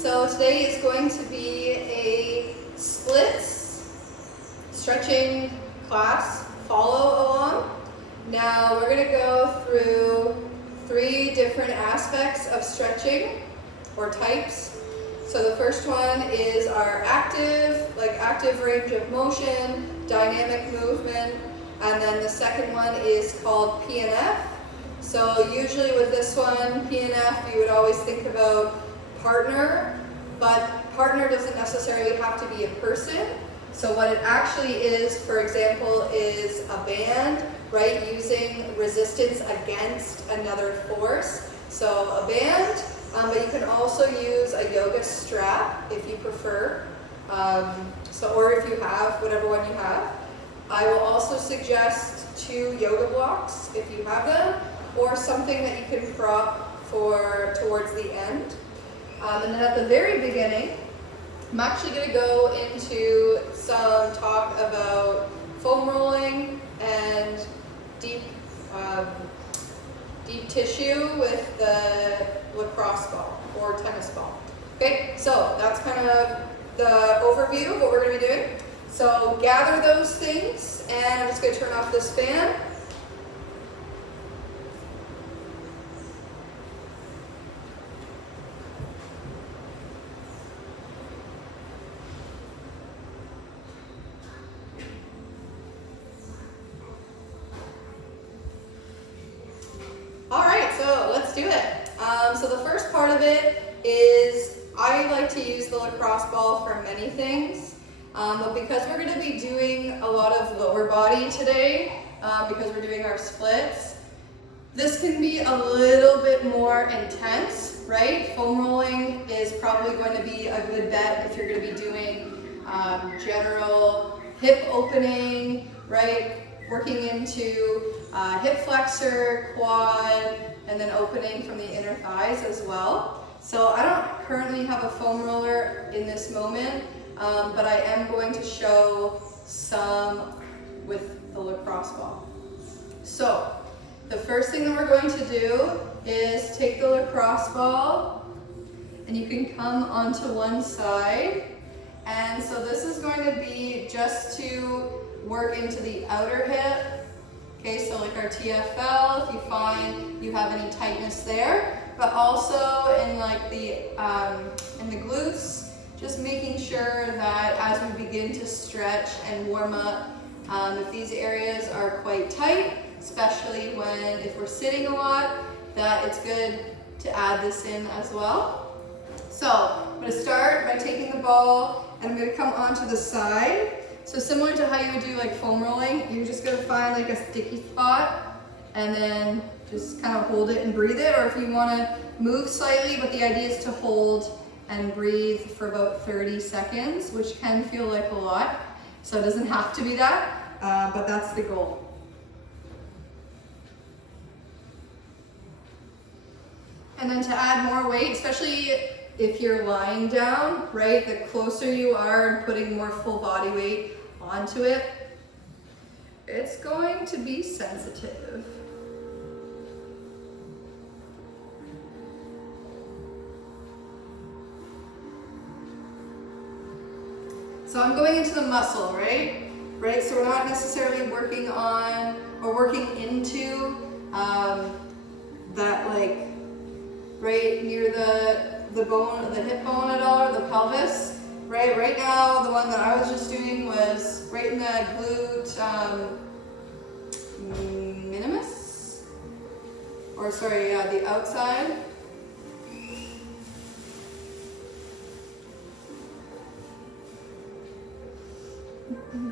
So today is going to be a splits stretching class. Follow along. Now we're going to go through 3 different aspects of stretching or types. So the first one is our active range of motion, dynamic movement, and then the second one is called PNF. So usually with this one, PNF, you would always think about partner, but partner doesn't necessarily have to be a person. So what it actually is, for example, is a band, right, using resistance against another force. So a band, but you can also use a yoga strap if you prefer, or if you have, whatever one you have. I will also suggest 2 yoga blocks if you have them, or something that you can prop towards the end. And then at the very beginning, I'm actually going to go into some talk about foam rolling and deep tissue with the lacrosse ball or tennis ball. Okay, so that's kind of the overview of what we're going to be doing. So gather those things, and I'm just going to turn off this fan. All right, so let's do it. So the first part of it is I like to use the lacrosse ball for many things, but because we're going to be doing a lot of lower body today, because we're doing our splits, this can be a little bit more intense, right? Foam rolling is probably going to be a good bet if you're going to be doing general hip opening, right? Working into hip flexor, quad, and then opening from the inner thighs as well. So I don't currently have a foam roller in this moment, but I am going to show some with the lacrosse ball. So the first thing that we're going to do is take the lacrosse ball, and you can come onto one side. And so this is going to be just to work into the outer hip. Okay, so like our TFL, if you find you have any tightness there, but also in like in the glutes, just making sure that as we begin to stretch and warm up, if these areas are quite tight, especially if we're sitting a lot, that it's good to add this in as well. So I'm going to start by taking the ball, and I'm going to come onto the side. So similar to how you would do like foam rolling, you're just going to find like a sticky spot and then just kind of hold it and breathe it. Or if you want to move slightly, but the idea is to hold and breathe for about 30 seconds, which can feel like a lot. So it doesn't have to be that, but that's the goal. And then to add more weight, especially if you're lying down, right, the closer you are and putting more full body weight onto it, it's going to be sensitive. So I'm going into the muscle, right? Right, so we're not necessarily working on or working into that like right near the bone, the hip bone at all, or the pelvis, right? Right now, the one that I was just doing was right in the glute minimus, or sorry, yeah, the outside.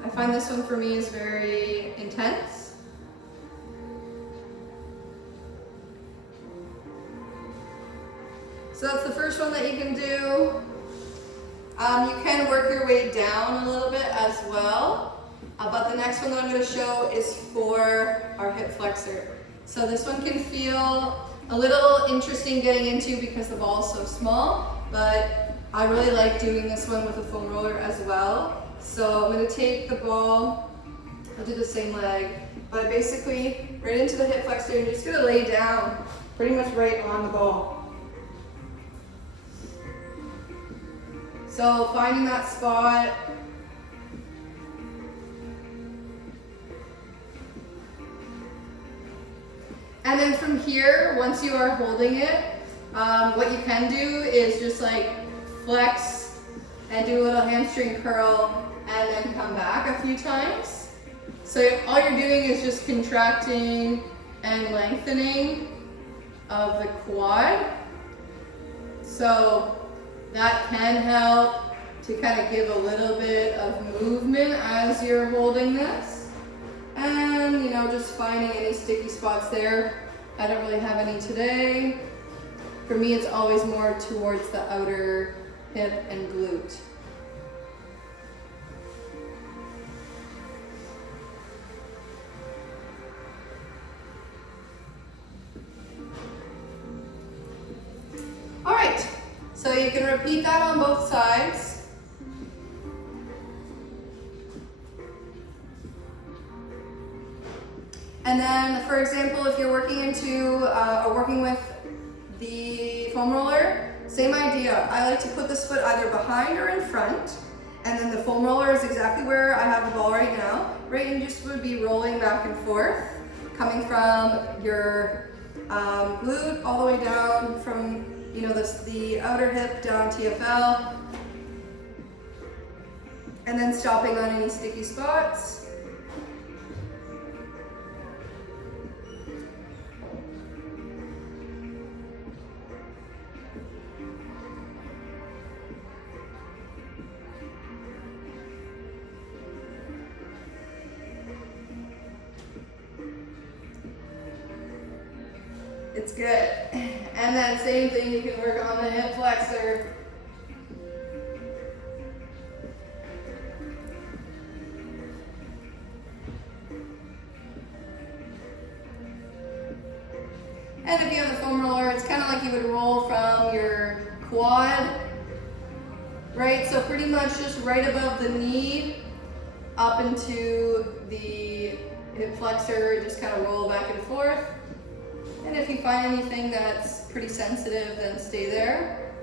I find this one for me is very intense. So that's the first one that you can do. You can work your way down a little bit as well, but the next one that I'm going to show is for our hip flexor. So this one can feel a little interesting getting into because the ball is so small, but I really like doing this one with a foam roller as well. So I'm going to take the ball, I'll do the same leg, but basically right into the hip flexor, and you're just going to lay down pretty much right on the ball. So finding that spot. And then from here, once you are holding it, what you can do is just like flex and do a little hamstring curl and then come back a few times. So all you're doing is just contracting and lengthening of the quad. So that can help to kind of give a little bit of movement as you're holding this. And you know, just finding any sticky spots there. I don't really have any today. For me, it's always more towards the outer hip and glute. All right, so you can repeat that on both sides. And then, for example, if you're working or working with the foam roller, same idea. I like to put this foot either behind or in front, and then the foam roller is exactly where I have the ball right now. Right, and you just would be rolling back and forth, coming from your glute all the way down from the outer hip down TFL, and then stopping on any sticky spots. It's good. And then same thing, you can work on the hip flexor. And if you have the foam roller, it's kind of like you would roll from your quad, right? So pretty much just right above the knee, up into the hip flexor, just kind of roll back and forth. And if you find anything that's pretty sensitive, then stay there.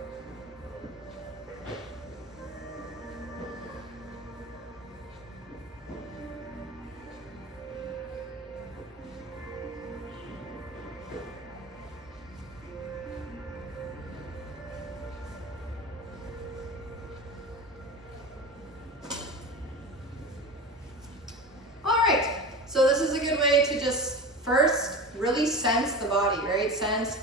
All right, so this is a good way to just first really sense the body, right? Sense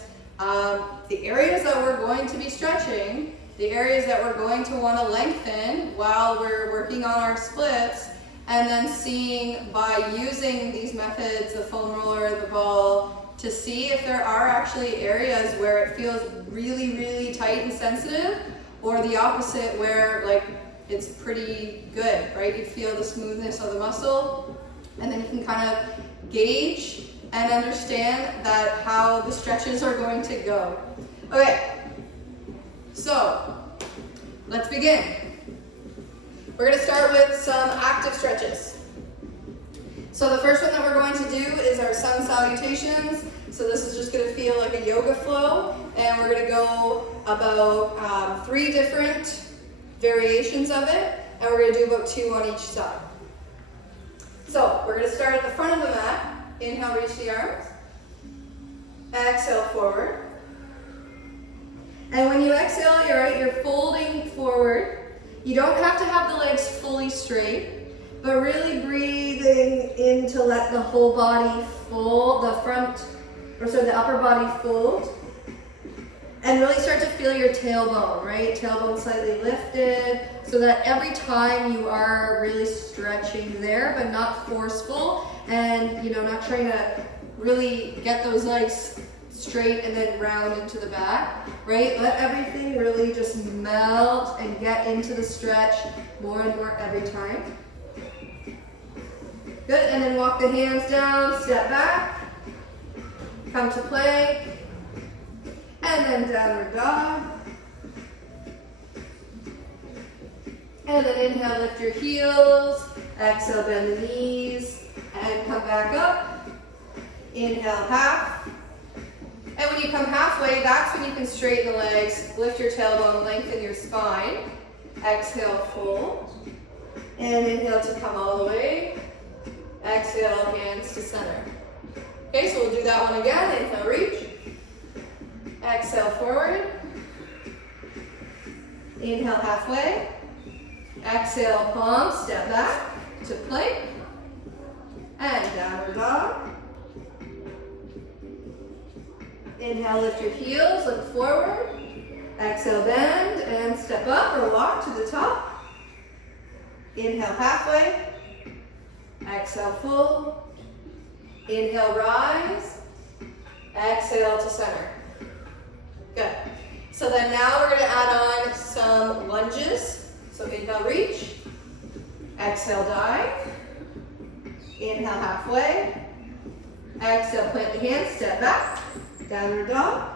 the areas that we're going to be stretching, the areas that we're going to want to lengthen while we're working on our splits, and then seeing by using these methods, the foam roller, the ball, to see if there are actually areas where it feels really, really tight and sensitive, or the opposite where like it's pretty good, right? You feel the smoothness of the muscle, and then you can kind of gauge and understand that how the stretches are going to go. Okay, so let's begin. We're gonna start with some active stretches. So the first one that we're going to do is our sun salutations. So this is just gonna feel like a yoga flow, and we're gonna go about 3 different variations of it, and we're gonna do about 2 on each side. So we're gonna start at the front of the mat. Inhale, reach the arms. Exhale, forward. And when you exhale, you're folding forward. You don't have to have the legs fully straight, but really breathing in to let the whole body fold, the upper body fold. And really start to feel your tailbone, right? Tailbone slightly lifted, so that every time you are really stretching there, but not forceful, and not trying to really get those legs straight and then round into the back, right? Let everything really just melt and get into the stretch more and more every time. Good, and then walk the hands down, step back, come to plank, and then downward dog. And then inhale, lift your heels, exhale, bend the knees, and come back up. Inhale, half. And when you come halfway, that's when you can straighten the legs, lift your tailbone, lengthen your spine. Exhale, fold. And inhale to come all the way. Exhale, hands to center. Okay, so we'll do that one again. Inhale, reach. Exhale, forward. Inhale, halfway. Exhale, palm, step back to plank. And downward dog. Inhale, lift your heels, look forward. Exhale, bend and step up or walk to the top. Inhale, halfway. Exhale, fold. Inhale, rise. Exhale to center. Good. So then now we're going to add on some lunges. So inhale, reach. Exhale, dive. Inhale, halfway. Exhale, plant the hands, step back. Downward dog.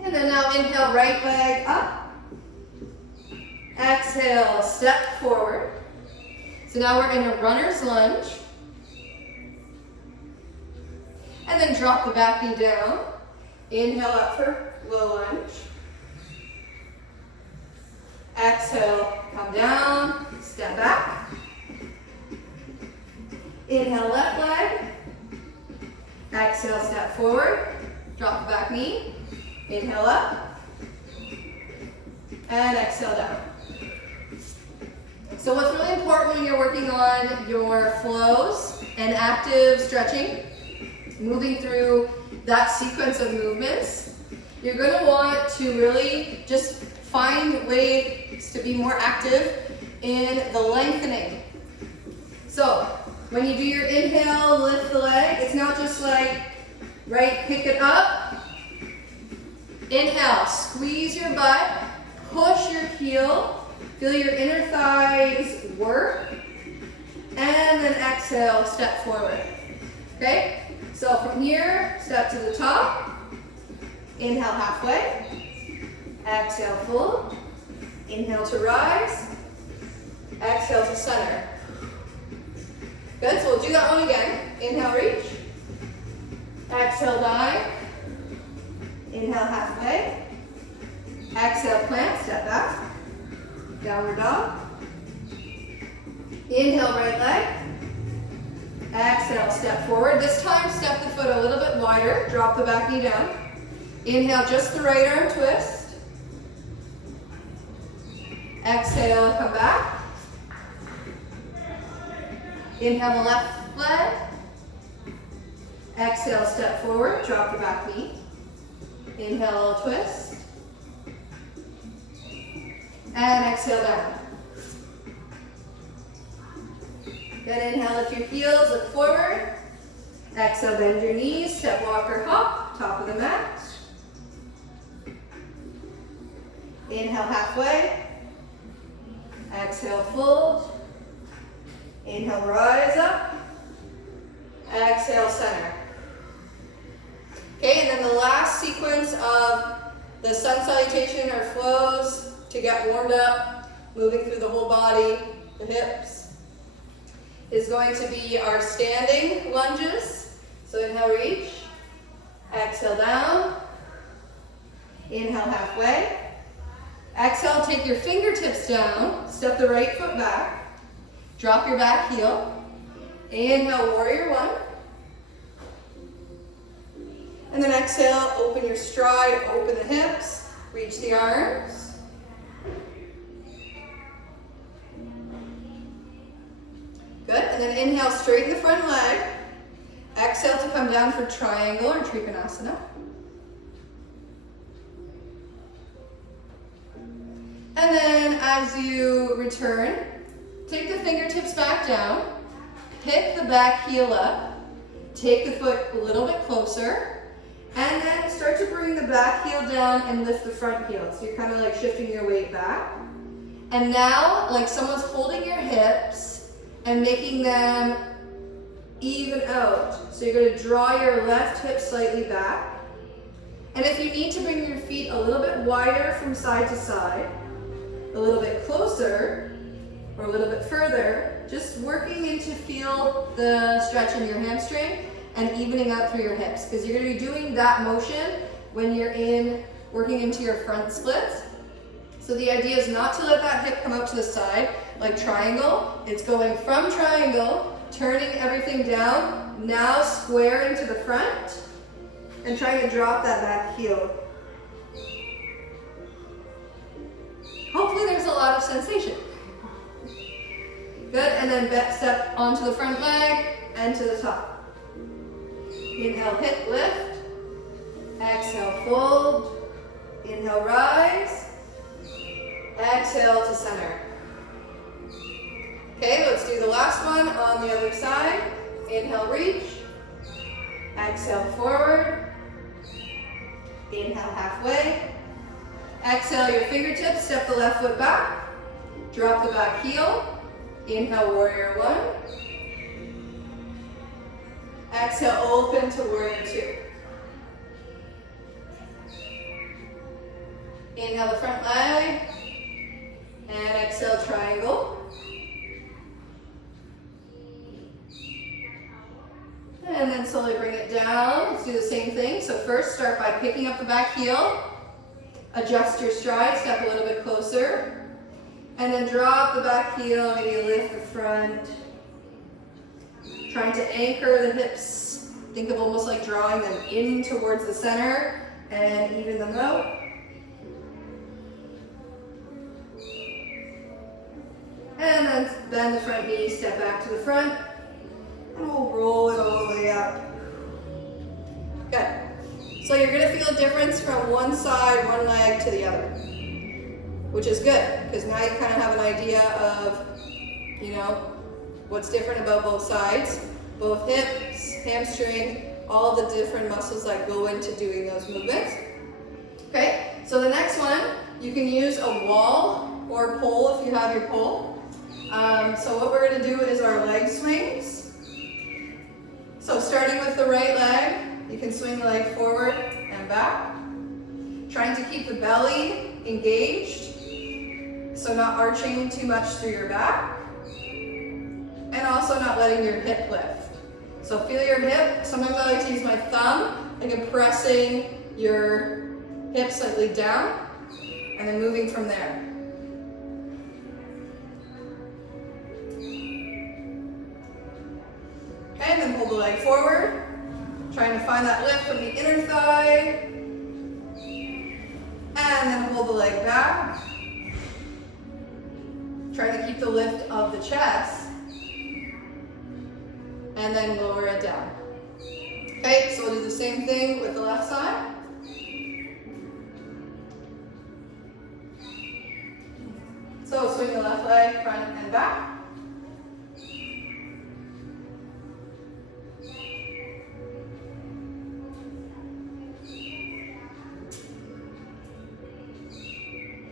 And then now inhale, right leg up. Exhale, step forward. So now we're in a runner's lunge. And then drop the back knee down. Inhale up for low lunge. Exhale, come down, step back. Inhale, left leg. Exhale, step forward. Drop the back knee. Inhale up. And exhale down. So what's really important when you're working on your flows and active stretching, moving through that sequence of movements, you're going to want to really just find ways to be more active in the lengthening. So when you do your inhale, lift the leg, it's not just like, right, pick it up. Inhale, squeeze your butt, push your heel, feel your inner thighs work, and then exhale, step forward. Okay? So from here, step to the top. Inhale, halfway. Exhale, fold. Inhale to rise. Exhale to center. Good, so we'll do that one again. Inhale, reach. Exhale, dive. Inhale, halfway. Exhale, plant, step back. Downward dog. Inhale, right leg. Exhale, step forward. This time, step the foot a little bit wider. Drop the back knee down. Inhale, just the right arm twist. Exhale, come back. Inhale, the left leg. Exhale, step forward. Drop the back knee. Inhale, twist. And exhale down. Good, inhale, lift your heels, look forward. Exhale, bend your knees, step, walk, or hop, top of the mat. Inhale, halfway. Exhale, fold. Inhale, rise up. Exhale, center. Okay, and then the last sequence of the sun salutation or flows to get warmed up, moving through the whole body, the hips, is going to be our standing lunges. So inhale, reach. Exhale, down. Inhale, halfway. Exhale, take your fingertips down. Step the right foot back. Drop your back heel. Inhale, warrior one. And then exhale, open your stride, open the hips, reach the arms. Good, and then inhale, straighten the front leg. Exhale to come down for triangle or Trikonasana. And then as you return, take the fingertips back down, pick the back heel up, take the foot a little bit closer, and then start to bring the back heel down and lift the front heel. So you're kind of like shifting your weight back. And now, like someone's holding your hips and making them even out. So you're going to draw your left hip slightly back. And if you need to bring your feet a little bit wider from side to side, a little bit closer, or a little bit further, just working in to feel the stretch in your hamstring and evening out through your hips, because you're going to be doing that motion when you're working into your front splits. So the idea is not to let that hip come out to the side like triangle. It's going from triangle, turning everything down, now square into the front, and trying to drop that back heel. Hopefully there's a lot of sensation. Good, and then step onto the front leg and to the top. Inhale, hip lift. Exhale, fold. Inhale, rise. Exhale to center. Okay, let's do the last one on the other side. Inhale, reach. Exhale, forward. Inhale, halfway. Exhale your fingertips, step the left foot back. Drop the back heel. Inhale, warrior one. Exhale, open to warrior two. Inhale the front leg. And exhale, triangle. And then slowly bring it down. Let's do the same thing. So first start by picking up the back heel. Adjust your stride, step a little bit closer. And then drop the back heel, maybe lift the front. Trying to anchor the hips. Think of almost like drawing them in towards the center and even them out. And then bend the front knee, step back to the front. And we'll roll it all the way up. Good. So you're gonna feel a difference from one side, one leg to the other, which is good, because now you kind of have an idea of, you know, what's different about both sides. Both hips, hamstring, all the different muscles that go into doing those movements. Okay, so the next one, you can use a wall or a pole if you have your pole. So what we're gonna do is our leg swings. So starting with the right leg, you can swing the leg forward and back. Trying to keep the belly engaged, so not arching too much through your back. And also not letting your hip lift. So feel your hip. Sometimes I like to use my thumb, like I'm pressing your hip slightly down, and then moving from there. Okay, and then pull the leg forward. Trying to find that lift from the inner thigh. And then hold the leg back. Trying to keep the lift of the chest. And then lower it down. Okay, so we'll do the same thing with the left side. So swing the left leg front and back.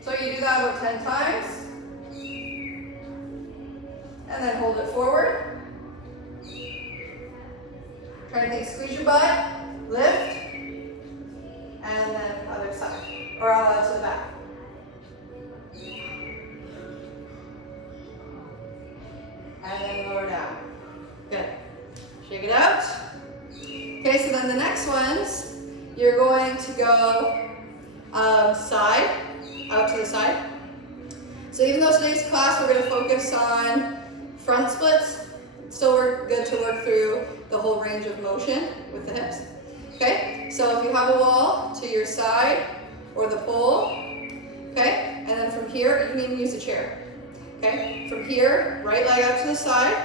So you do that about 10 times. And then hold it forward. Try to think, squeeze your butt, lift, and then other side, or to the back. And then lower down. Good. Shake it out. Okay, so then the next ones, you're going to go side, out to the side. So even though today's class we're going to focus on front splits, still we're good to work through the whole range of motion with the hips. Okay, so if you have a wall to your side or the pole, okay, and then from here, you can even use a chair. Okay, from here, right leg out to the side.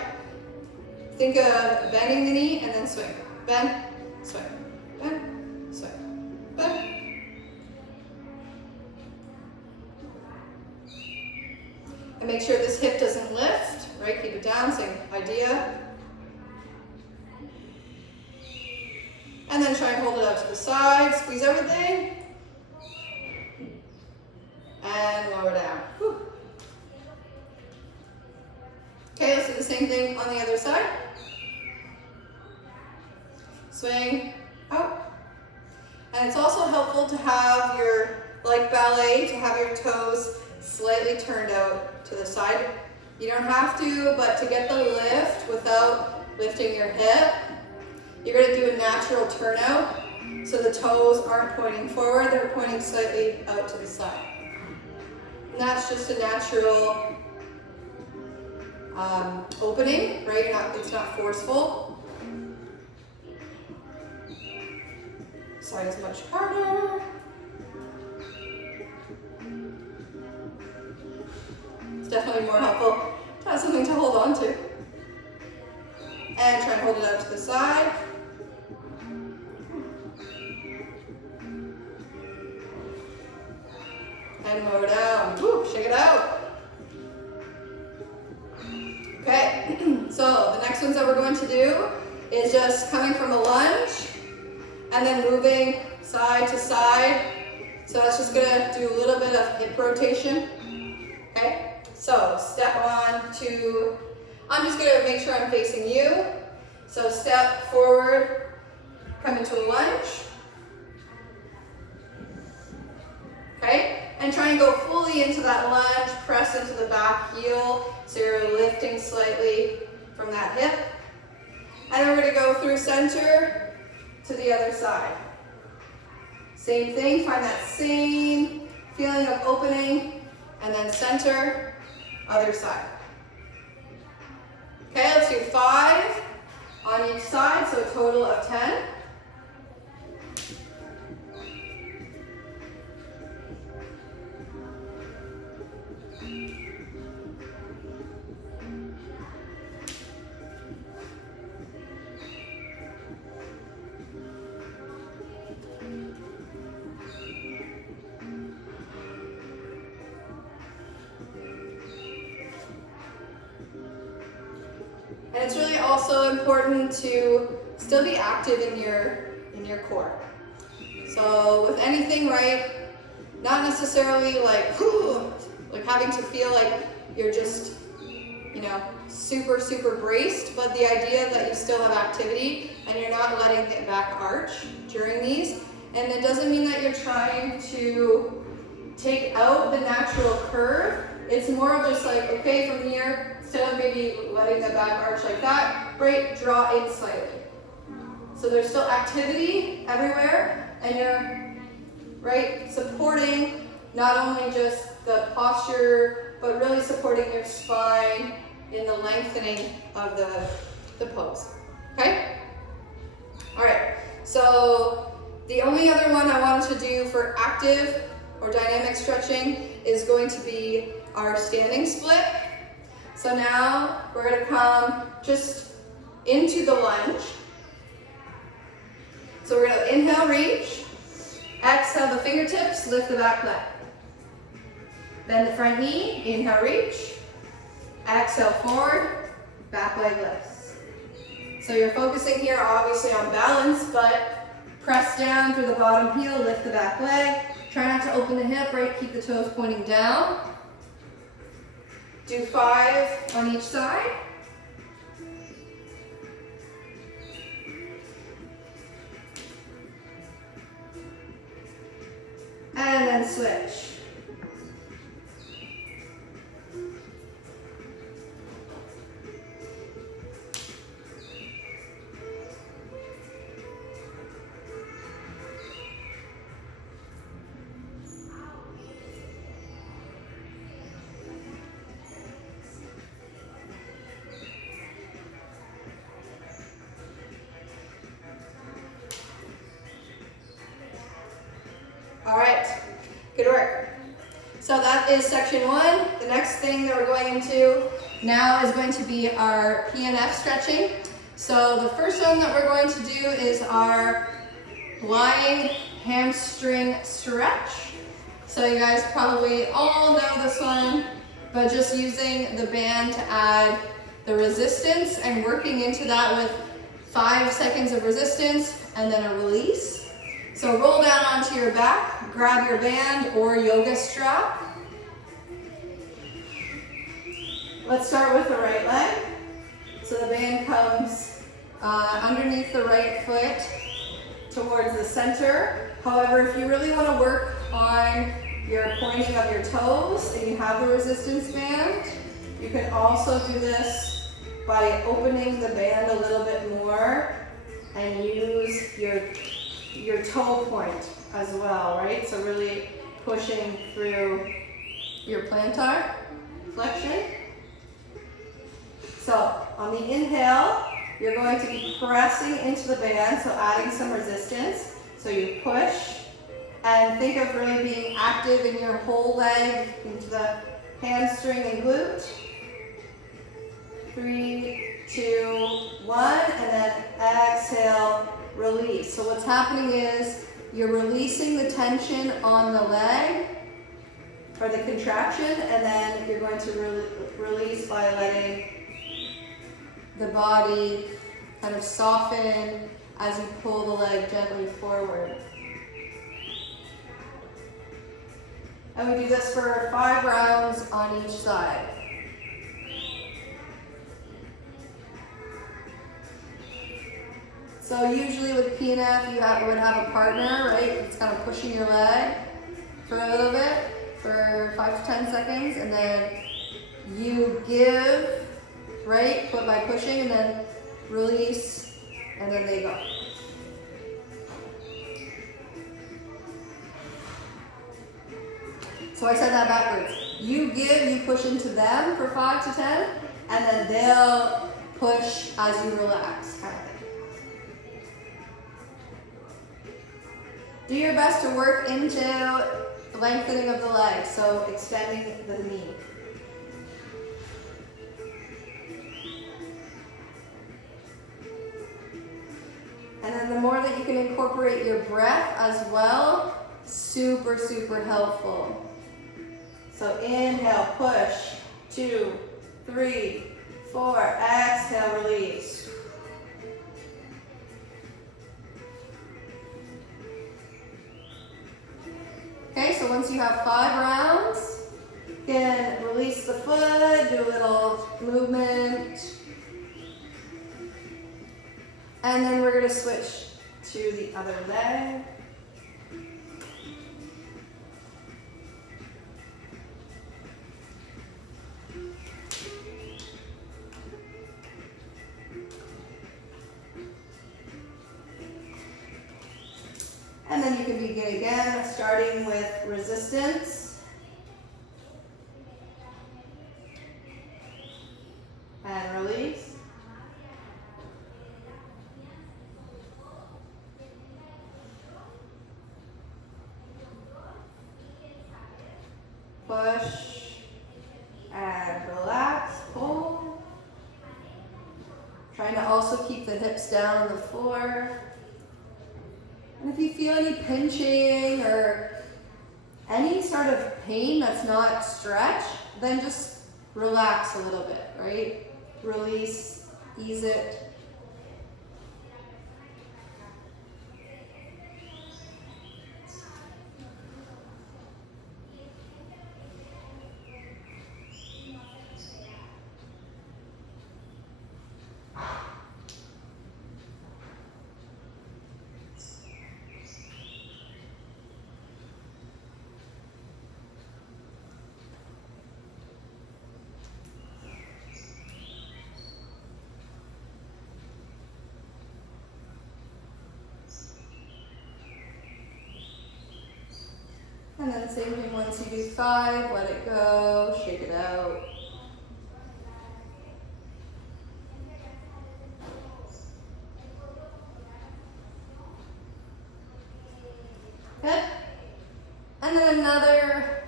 Think of bending the knee and then swing. Bend, swing, bend, swing, bend. And make sure this hip doesn't lift, right? Keep it down, same idea. And then try and hold it out to the side, squeeze everything. And lower down. Whew. Okay, let's do the same thing on the other side. Swing out. And it's also helpful to have your, like ballet, to have your toes slightly turned out to the side. You don't have to, but to get the lift without lifting your hip, you're going to do a natural turnout. So the toes aren't pointing forward, they're pointing slightly out to the side. that's just a natural opening, right? It's not forceful. Side is much harder. It's definitely more helpful to have something to hold on to. And try and hold it out to the side. And lower down. Woo, shake it out. Okay, so the next ones that we're going to do is just coming from a lunge and then moving side to side. So that's just gonna do a little bit of hip rotation. Okay, so step 1, 2, I'm just gonna make sure I'm facing you. So step forward, come into a lunge. Okay, and try and go fully into that lunge, press into the back heel, so you're lifting slightly from that hip. And then we're gonna go through center to the other side. Same thing, find that same feeling of opening, and then center, other side. Okay, let's do 5 on each side, so a total of 10. And it's really also important to still be active in your core. So with anything, right, not necessarily like having to feel like you're just, super braced, but the idea that you still have activity and you're not letting the back arch during these. And it doesn't mean that you're trying to take out the natural curve. It's more of just like, okay, from here, instead of maybe letting the back arch like that, right, draw in slightly. So there's still activity everywhere, and you're, right, supporting not only just the posture, but really supporting your spine in the lengthening of the pose, okay? All right, so the only other one I wanted to do for active or dynamic stretching is going to be our standing split. So now we're gonna come just into the lunge. So we're gonna inhale, reach. Exhale the fingertips, lift the back leg. Bend the front knee, inhale, reach. Exhale, forward, back leg lifts. So you're focusing here obviously on balance, but press down through the bottom heel, lift the back leg. Try not to open the hip, right? Keep the toes pointing down. Do 5 on each side. And then switch. All right, good work. So that is section 1. The next thing that we're going into now is going to be our PNF stretching. So the first one that we're going to do is our lying hamstring stretch. So you guys probably all know this one, but just using the band to add the resistance and working into that with 5 seconds of resistance and then a release. So roll down onto your back, grab your band or yoga strap. Let's start with the right leg. So the band comes underneath the right foot towards the center. However, if you really want to work on your pointing of your toes and you have the resistance band, you can also do this by opening the band a little bit more and use your toe point as well, right? So really pushing through your plantar flexion. So on the inhale, you're going to be pressing into the band, so adding some resistance. So you push, and think of really being active in your whole leg, into the hamstring and glute. 3, 2, 1, and then exhale, release. So what's happening is you're releasing the tension on the leg for the contraction, and then you're going to release by letting the body kind of soften as you pull the leg gently forward. And we do this for 5 rounds on each side. So usually with PNF, you would have a partner, right? It's kind of pushing your leg for a little bit, for 5 to 10 seconds, and then you give, right, by pushing, and then release, and then they go. So I said that backwards. You give, you push into them for 5 to 10, and then they'll push as you relax, kind of thing. Do your best to work into lengthening of the leg, so extending the knee. And then the more that you can incorporate your breath as well, super, super helpful. So inhale, push, 2, 3, 4, exhale, release. Okay, so once you have 5 rounds, you can release the foot, do a little movement. And then we're going to switch to the other leg. And then you can begin again, starting with resistance. And release. Push and relax, pull. Trying to also keep the hips down on the floor. And if you feel any pinching or any sort of pain that's not stretch, then just relax a little bit, right? Release, ease it. And then same thing, once you do 5, let it go, shake it out. Good. And then another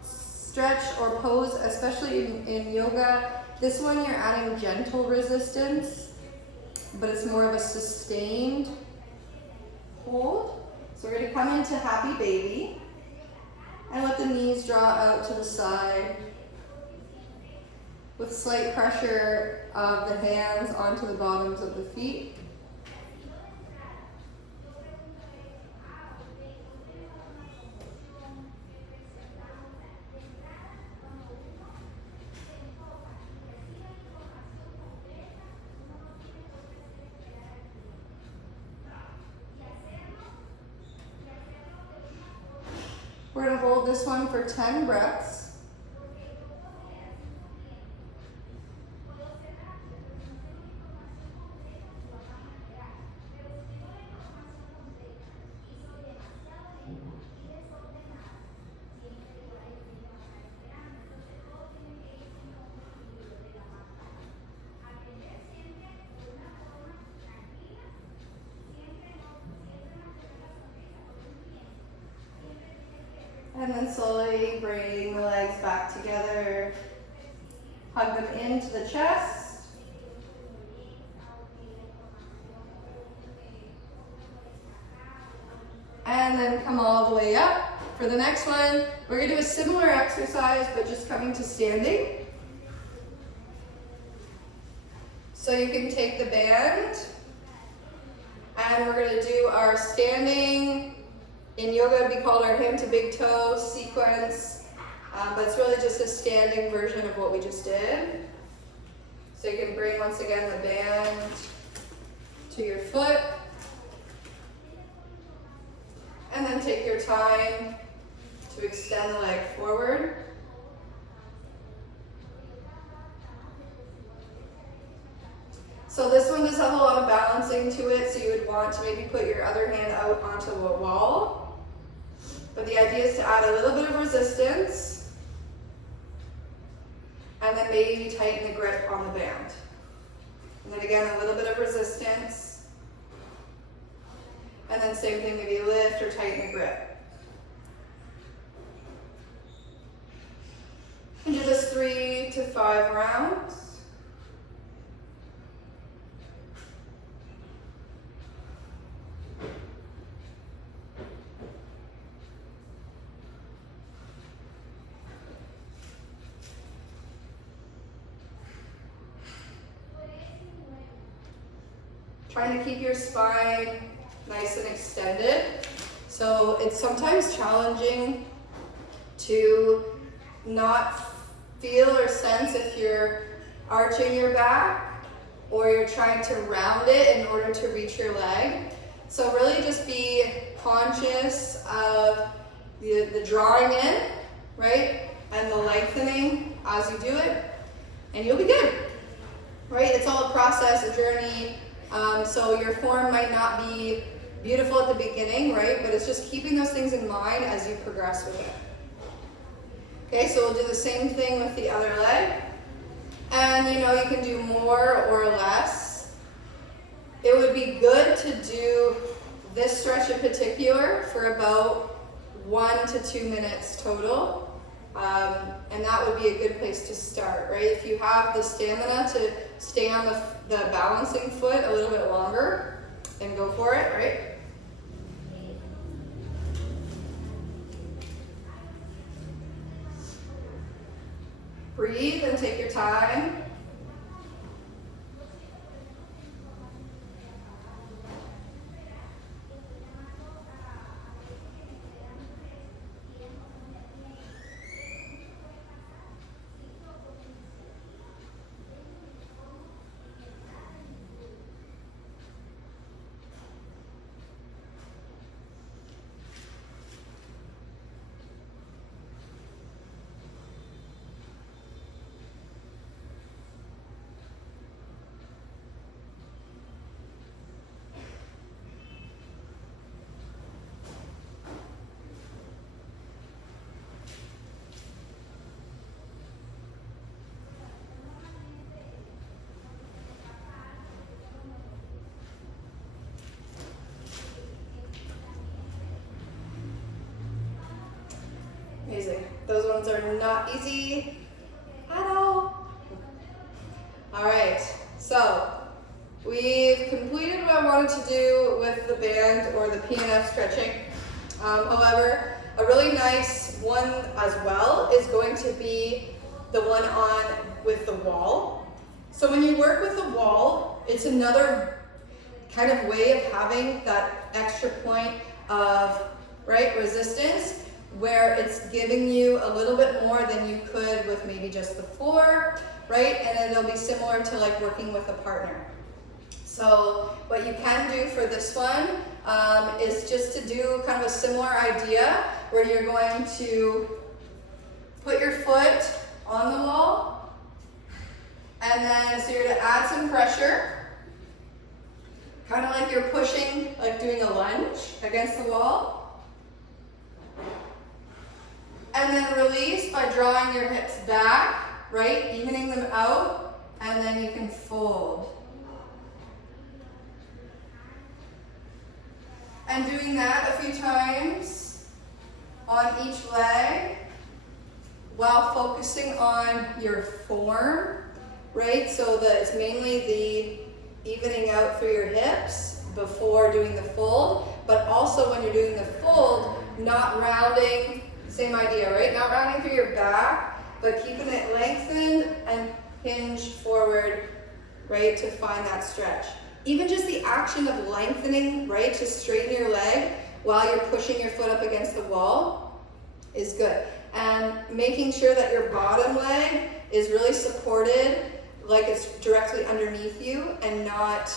stretch or pose, especially in yoga. This one you're adding gentle resistance, but it's more of a sustained hold. So we're going to come into happy baby. And let the knees draw out to the side with slight pressure of the hands onto the bottoms of the feet. We're going to hold this one for 10 breaths. And then slowly bring the legs back together. Hug them into the chest. And then come all the way up. For the next one, we're gonna do a similar exercise, but just coming to standing. So you can take the band, and we're gonna do our standing. In yoga, it would be called our hand to big toe sequence, but it's really just a standing version of what we just did. So you can bring, once again, the band to your foot, and then take your time to extend the leg forward. So this one does have a lot of balancing to it, so you would want to maybe put your other hand out onto a wall. But the idea is to add a little bit of resistance, and then maybe tighten the grip on the band. And then again, a little bit of resistance, and then same thing, maybe lift or tighten the grip. And do this 3 to 5 rounds. Trying to keep your spine nice and extended. So it's sometimes challenging to not feel or sense if you're arching your back or you're trying to round it in order to reach your leg. So really just be conscious of the drawing in, right? And the lengthening as you do it, and you'll be good, right? It's all a process, a journey. So your form might not be beautiful at the beginning, right? But it's just keeping those things in mind as you progress with it. Okay, so we'll do the same thing with the other leg. And you know, you can do more or less. It would be good to do this stretch in particular for about 1 to 2 minutes total. And that would be a good place to start, right? If you have the stamina to stay on the balancing foot a little bit longer, then go for it, right? Breathe and take your time. Amazing. Those ones are not easy at all. All right, so we've completed what I wanted to do with the band or the PNF stretching. However, a really nice one as well is going to be the one on with the wall. So when you work with the wall, it's another kind of way of having that extra point of, right, resistance, where it's giving you a little bit more than you could with maybe just the floor, right? And it'll be similar to like working with a partner. So what you can do for this one is just to do kind of a similar idea where you're going to put your foot on the wall, and then so you're going to add some pressure, kind of like you're pushing, like doing a lunge against the wall. And then release by drawing your hips back, right? Evening them out, and then you can fold. And doing that a few times on each leg while focusing on your form, right? So that it's mainly the evening out through your hips before doing the fold, but also when you're doing the fold, not rounding, same idea, right? Not rounding through your back, but keeping it lengthened and hinged forward, right, to find that stretch. Even just the action of lengthening, right, to straighten your leg while you're pushing your foot up against the wall is good. And making sure that your bottom leg is really supported, like it's directly underneath you and not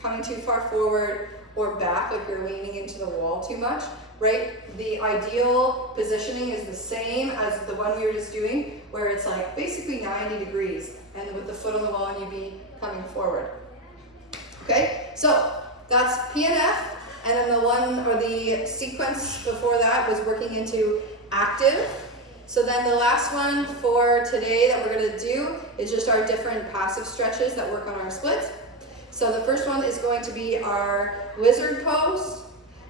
coming too far forward or back, like you're leaning into the wall too much, right? The ideal positioning is the same as the one we were just doing, where it's like basically 90 degrees and with the foot on the wall and you'd be coming forward. Okay, so that's PNF, and then the one or the sequence before that was working into active. So then the last one for today that we're going to do is just our different passive stretches that work on our splits. So the first one is going to be our lizard pose.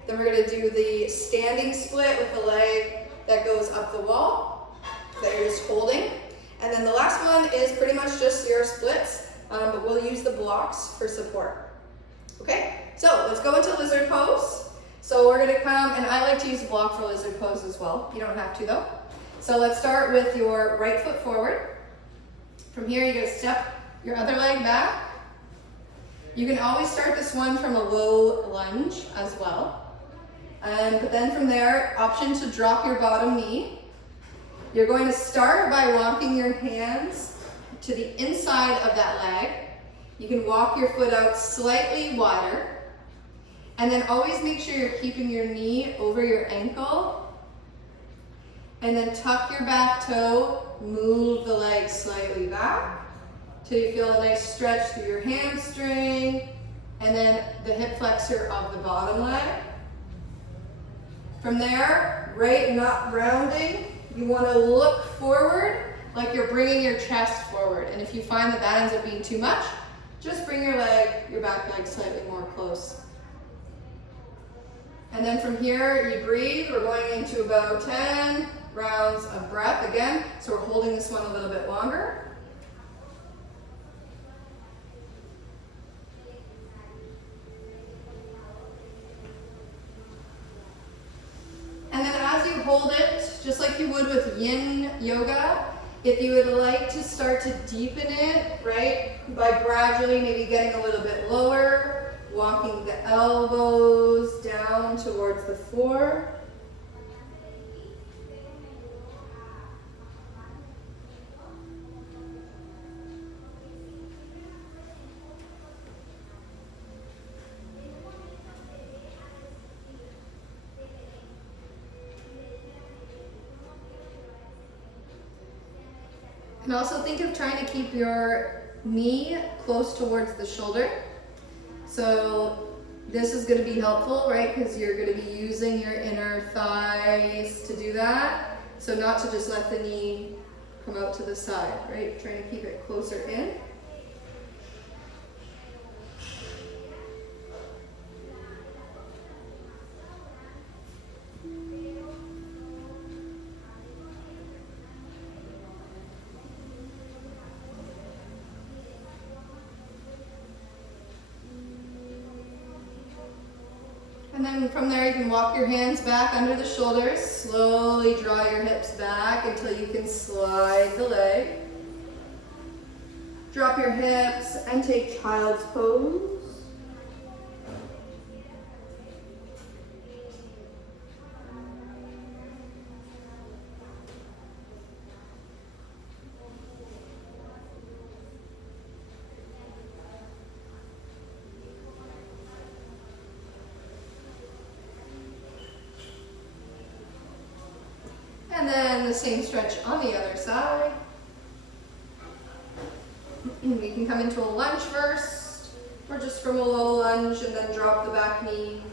Then we're going to do the standing split with the leg that goes up the wall that you're just holding. And then the last one is pretty much just your splits, but we'll use the blocks for support. Okay, so let's go into lizard pose. So we're going to come, and I like to use a block for lizard pose as well. You don't have to though. So let's start with your right foot forward. From here, you're going to step your other leg back. You can always start this one from a low lunge as well. But then from there, option to drop your bottom knee. You're going to start by walking your hands to the inside of that leg. You can walk your foot out slightly wider. And then always make sure you're keeping your knee over your ankle. And then tuck your back toe, move the leg slightly back till you feel a nice stretch through your hamstring and then the hip flexor of the bottom leg. From there, right, not rounding, you want to look forward like you're bringing your chest forward. And if you find that ends up being too much, just bring your back leg slightly more close. And then from here, you breathe. We're going into about 10 rounds of breath again. So we're holding this one a little bit longer. And then as you hold it, just like you would with yin yoga, if you would like to start to deepen it, right, by gradually maybe getting a little bit lower, walking the elbows down towards the floor. And also think of trying to keep your knee close towards the shoulder. So this is going to be helpful, right? Because you're going to be using your inner thighs to do that. So not to just let the knee come out to the side, right? Trying to keep it closer in. And then from there you can walk your hands back under the shoulders, slowly draw your hips back until you can slide the leg. Drop your hips and take child's pose. And then the same stretch on the other side. We can come into a lunge first, or just from a low lunge and then drop the back knee.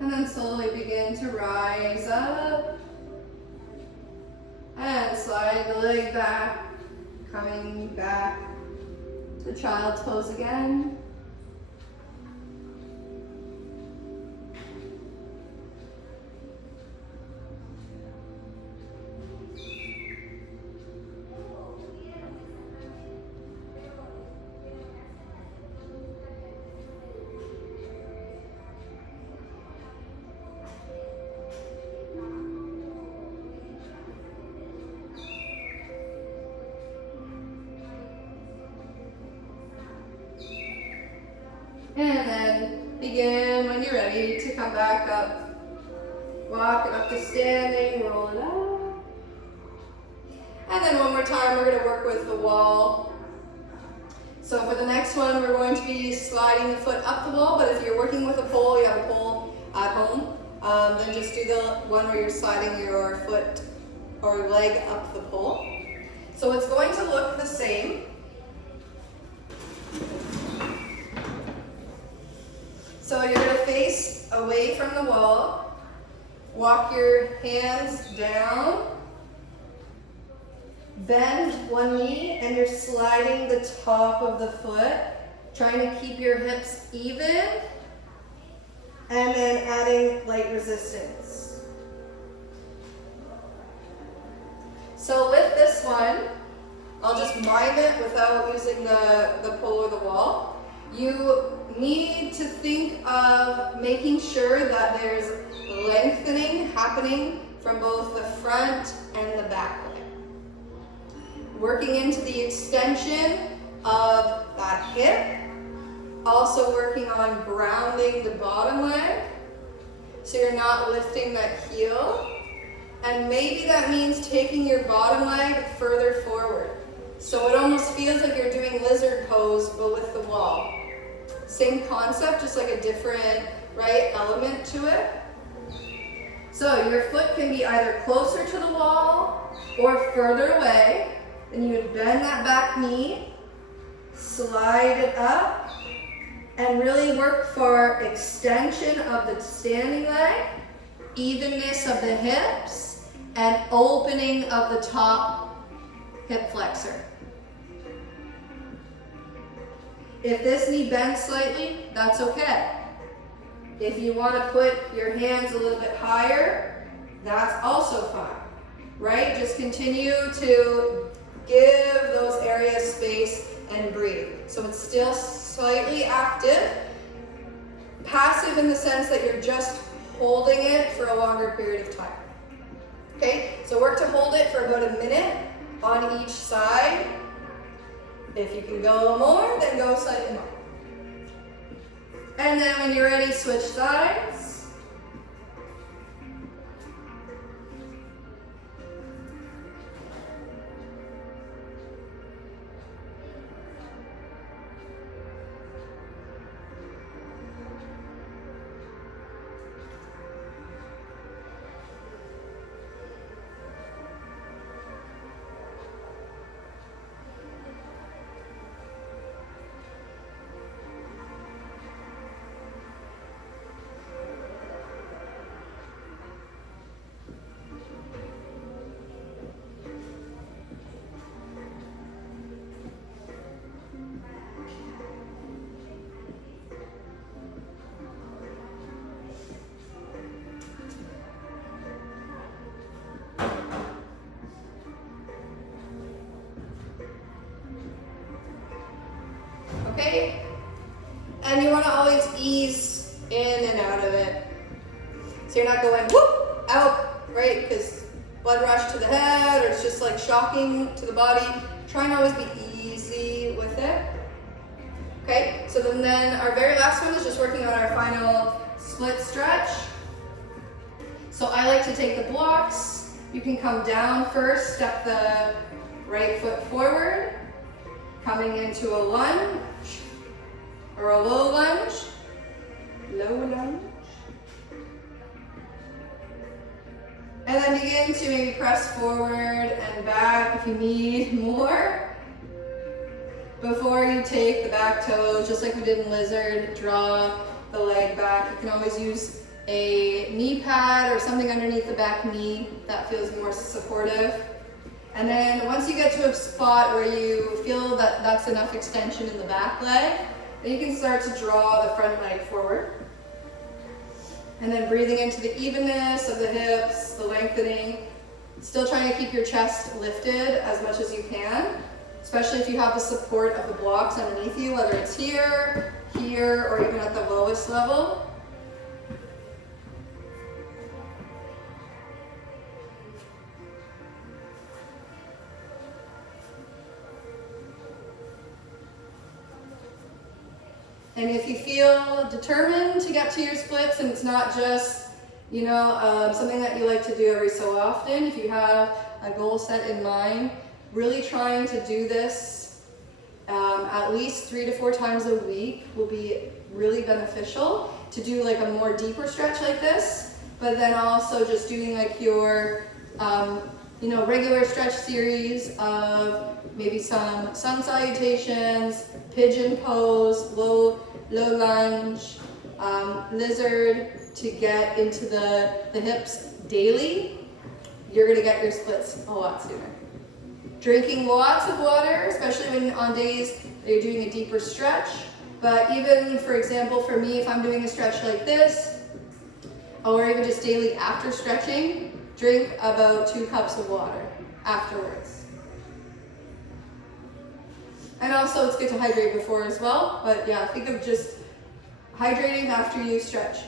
And then slowly begin to rise up. And slide the leg back, coming back to child's pose again. And then begin when you're ready to come back up. Walk it up to standing, roll it up. And then one more time, we're gonna work with the wall. So for the next one, we're going to be sliding the foot up the wall, but if you're working with a pole, you have a pole at home, then just do the one where you're sliding your foot or leg up the pole. So it's going to look the same. So you're going to face away from the wall, walk your hands down, bend one knee, and you're sliding the top of the foot, trying to keep your hips even, and then adding light resistance. So with this one, I'll just mime it without using the pole or the wall. You need to think of making sure that there's lengthening happening from both the front and the back leg. Working into the extension of that hip. Also working on grounding the bottom leg, so you're not lifting that heel. And maybe that means taking your bottom leg further forward. So it almost feels like you're doing lizard pose, but with the wall. Same concept, just like a different, right, element to it. So your foot can be either closer to the wall or further away. Then you would bend that back knee, slide it up, and really work for extension of the standing leg, evenness of the hips, and opening of the top hip flexor. If this knee bends slightly, that's okay. If you want to put your hands a little bit higher, that's also fine, right? Just continue to give those areas space and breathe. So it's still slightly active, passive in the sense that you're just holding it for a longer period of time. Okay, so work to hold it for about a minute on each side. If you can go more, then go slightly more. And then when you're ready, switch sides. Okay, and you want to always ease in and out of it. So you're not going whoop, out, right? Because blood rush to the head, or it's just like shocking to the body. Try and always be easy with it. Okay, so then our very last one is just working on our final split stretch. So I like to take the blocks. You can come down first, step the right foot forward, coming into a lunge, or a low lunge, and then begin to maybe press forward and back if you need more. Before you take the back toes, just like we did in lizard, draw the leg back. You can always use a knee pad or something underneath the back knee that feels more supportive. And then once you get to a spot where you feel that that's enough extension in the back leg, then you can start to draw the front leg forward. And then breathing into the evenness of the hips, the lengthening, still trying to keep your chest lifted as much as you can, especially if you have the support of the blocks underneath you, whether it's here, here, or even at the lowest level. And if you feel determined to get to your splits and it's not just, something that you like to do every so often, if you have a goal set in mind, really trying to do this at least 3 to 4 times a week will be really beneficial to do like a more deeper stretch like this, but then also just doing like your, regular stretch series of maybe some sun salutations, pigeon pose, low lunge, lizard to get into the hips daily. You're gonna get your splits a lot sooner. Drinking lots of water, especially when on days that you're doing a deeper stretch. But even, for example, for me, if I'm doing a stretch like this, or even just daily after stretching, drink about 2 cups of water afterwards. And also it's good to hydrate before as well, but yeah, think of just hydrating after you stretch.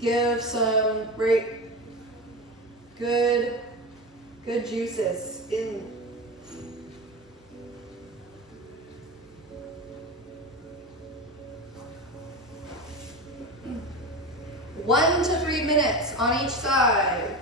Give some great, good juices in. One to 3 minutes on each side.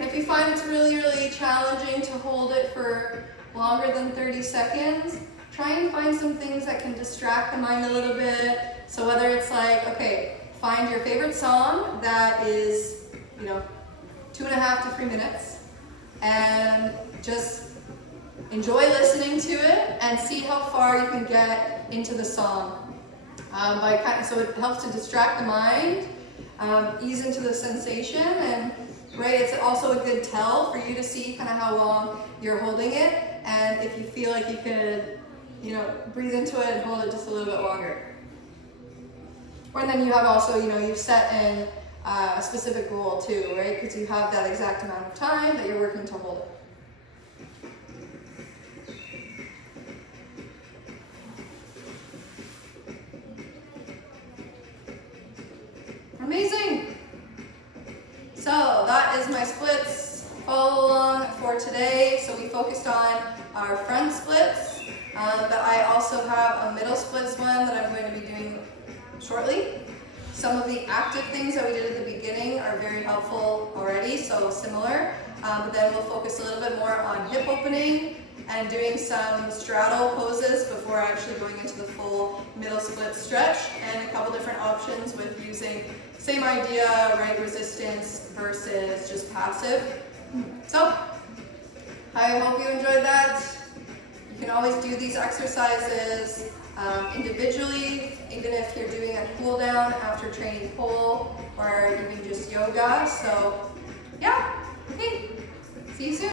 If you find it's really, really challenging to hold it for longer than 30 seconds, try and find some things that can distract the mind a little bit. So whether it's like, okay, find your favorite song that is, 2.5 to 3 minutes, and just enjoy listening to it and see how far you can get into the song. So it helps to distract the mind, ease into the sensation, and right, it's also a good tell for you to see kind of how long you're holding it, and if you feel like you could, breathe into it and hold it just a little bit longer. And then you have also, you've set in a specific goal too, right? Because you have that exact amount of time that you're working to hold it. Amazing. So that is my splits follow along for today. So we focused on our front splits, but I also have a middle splits one that I'm going to be doing shortly. Some of the active things that we did at the beginning are very helpful already, so similar. But then we'll focus a little bit more on hip opening and doing some straddle poses before actually going into the full middle split stretch, and a couple different options with using same idea, right, resistance versus just passive. So I hope you enjoyed that. You can always do these exercises individually, even if you're doing a cool down after training pole or even just yoga. So